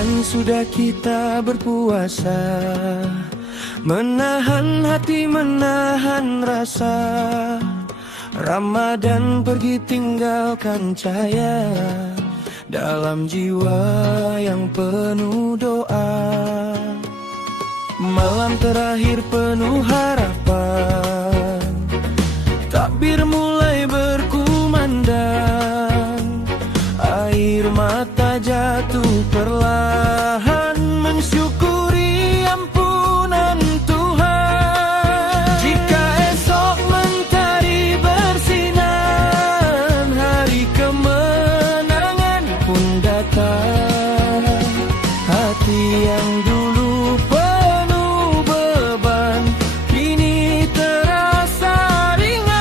Sebulan sudah kita berpuasa, menahan hati, menahan rasa. Ramadan pergi tinggalkan cahaya dalam jiwa yang penuh doa. Malam terakhir penuh harapan, takbir mulai berkumandang. Air mata jatuh perlahan mensyukuri ampunan Tuhan. Jika esok mentari bersinar, hari kemenangan pun datang. Hati yang dulu penuh beban kini terasa ringan.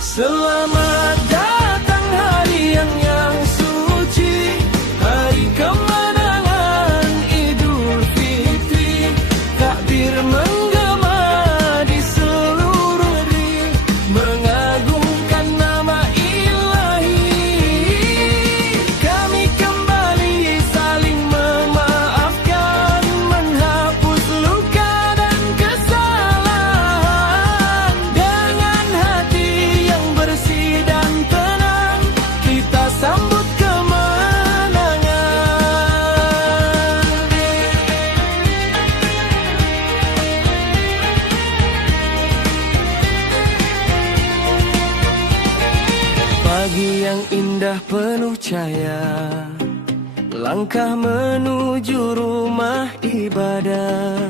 Selamat datang hari yang suci, hari kemenangan Idul Fitri. Takbir menggema di seluruh negeri, mengagungkan nama Ilahi. Kami kembali saling memaafkan, menghapus luka dan kesalahan. Dengan hati yang bersih dan tenang, kita sambut kemenangan. Pagi yang indah penuh cahaya, langkah menuju rumah ibadah.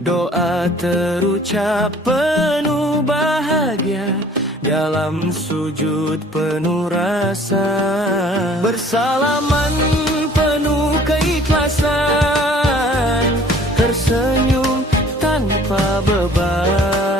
Doa terucap penuh bahagia, dalam sujud penuh rasa. Bersalaman penuh keikhlasan, tersenyum tanpa beban.